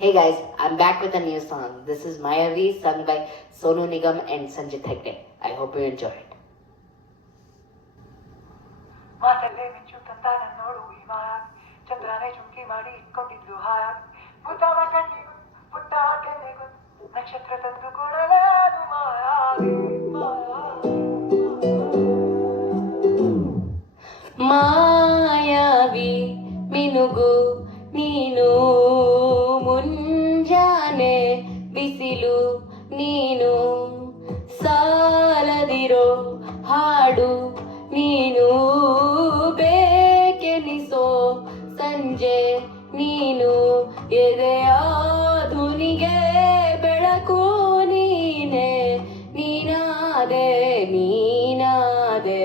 Hey guys, I'm back with a new song. This is Mayavi, sung by Sonu Nigam and Sanjit Hegde. I hope you enjoy it. ಮಾತಲ್ಲೇ ಮಿಂಚು ತಂತಾನ ನೋಡು ಇವ ಚಂದ್ರನೇ ಚುಂಕಿ ಮಾಡಿ ಇಟ್ಕೊಂಡಿದ್ದು ಹಾಯಾಗಿ ಪುಟ್ಟವ ಕಣ್ಣಿಗೂ ಪುಟ್ಟ ಕೆನ್ನೆಗೂ ನಕ್ಷತ್ರ ತಂದು ಕೊಡಲೇನು ಮಾಯಾವಿ ಮಾಯಾವಿ ಮಿನುಗು ನೀನು ಮುಂಜಾನೆ ಬಿಸಿಲು ನೀನು ಸಾಲದಿರೋ ಹಾಡು ನೀನು ಬೇಕೆನಿಸೋ ಸಂಜೆ ನೀನು ಎದೆಯ ಧುನಿಗೆ ಬೆಳಕು ನೀನೆ ನೀನಾದೆ ನೀನಾದೆ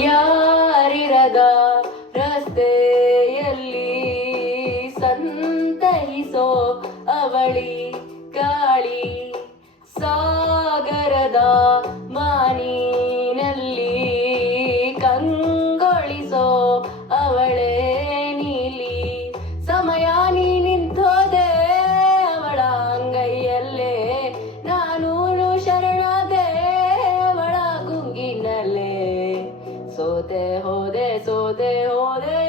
ಯಾರಿರದ ರಸ್ತೆಯಲ್ಲಿ ಸಂತೈಸೋ ಅವಳಿ ಗಾಳಿ ಸಾಗರದ ಮಾನಿನಲ್ಲಿ ಕಂಗೊಳಿಸೋ ಅವಳೇ ನೀಲಿ ಸಮಯ ನೀ ನಿಂತೋದೆ ಅವಳ ಅಂಗೈಯಲ್ಲೇ ನಾನು ಶರಣಾದೆ ಅವಳ ಗುಂಗಿನಲ್ಲೇ ಸೋತೆ ಹೋದೆ ಸೋತೆ ಹೋದೆ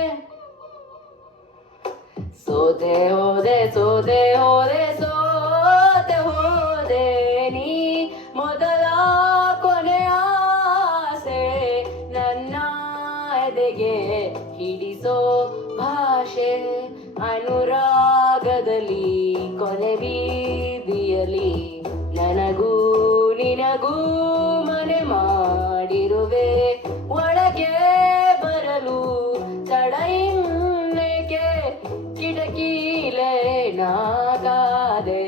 ಸೋತೆ ಹೋದೆ ಸೋತೆ ಹೋದೆ ಸೋತೆ ಹೋದೆ ನೀ ಮೊದಲ ಕೊನೆಯ ಆಸೆ ನನ್ನ ಎದೆಗೆ ಹಿಡಿಸೋ ಭಾಷೆ ಅನುರಾಗದಲ್ಲಿ ಕೊನೆ ಬೀದಿಯಲ್ಲಿ ನನಗೂ ನಿನಗೂ ಮನೆ ಮಾಡಿರುವೆ ಒಳಗೆ ಬರಲು ತಡ ಇನ್ನೇಕೆ ಕಿಟಕಿಲೇ ನಾಗಾದೆ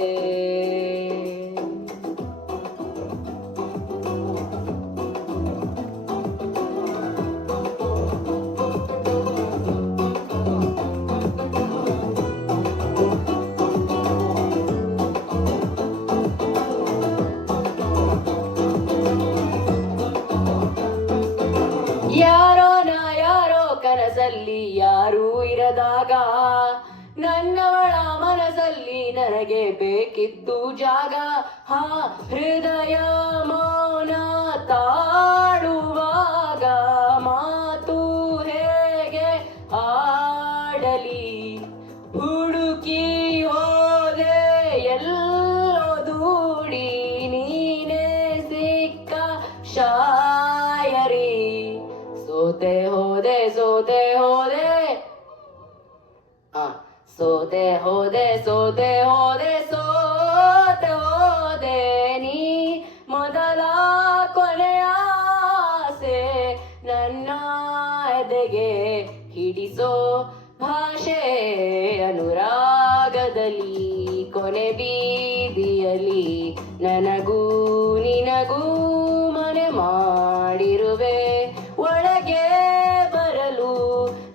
ಯಾರೋ ನಾ ಯಾರೋ ಕನಸಲ್ಲಿ ಯಾರೂ ಇರದಾಗ ನನ್ನವಳ ಮನಸ್ಸಲ್ಲಿ ನನಗೆ ಬೇಕಿತ್ತು ಜಾಗ ಹೃದಯ ಮೌನ ತಾಳುವಾಗ ಮಾತು ಹೇಗೆ ಆಡಲಿ ಹುಡುಕಿ ಹೋದೆ ಎಲ್ಲೋ ದೂಡಿ ನೀನೇ ಸಿಕ್ಕ ಶಾಯರಿ ಸೋತೆ ಹೋದೆ ಸೋತೆ ಹೋದೆ ಸೋತೆ ಹೋದೆ ಸೋತೆ ಹೋದೆ ಸೋತೆ ಹೋದೆ ನೀ ಮೊದಲ ಕೊನೆಯ ಆಸೆ ನನ್ನ ಎದೆಗೆ ಹಿಡಿಸೋ ಭಾಷೆ ಅನುರಾಗದಲ್ಲಿ ಕೊನೆ ಬೀದಿಯಲ್ಲಿ ನನಗೂ ನಿನಗೂ ಮನೆ ಮಾಡಿರುವೆ ಒಳಗೆ ಬರಲು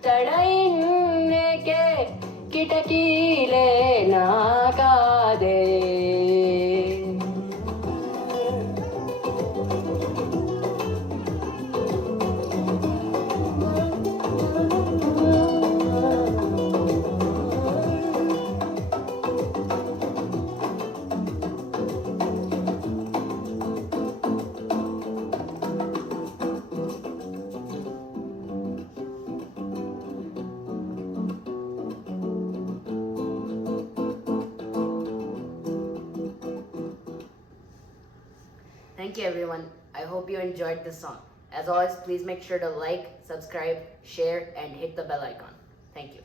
ತಡ ಇನ್ನೇಕೆ ಕಿಟಕಿಲೇ ನಾಗಾದೆ Thank you everyone. I hope you enjoyed this song. As always, please make sure to like, subscribe, share, and hit the bell icon. Thank you.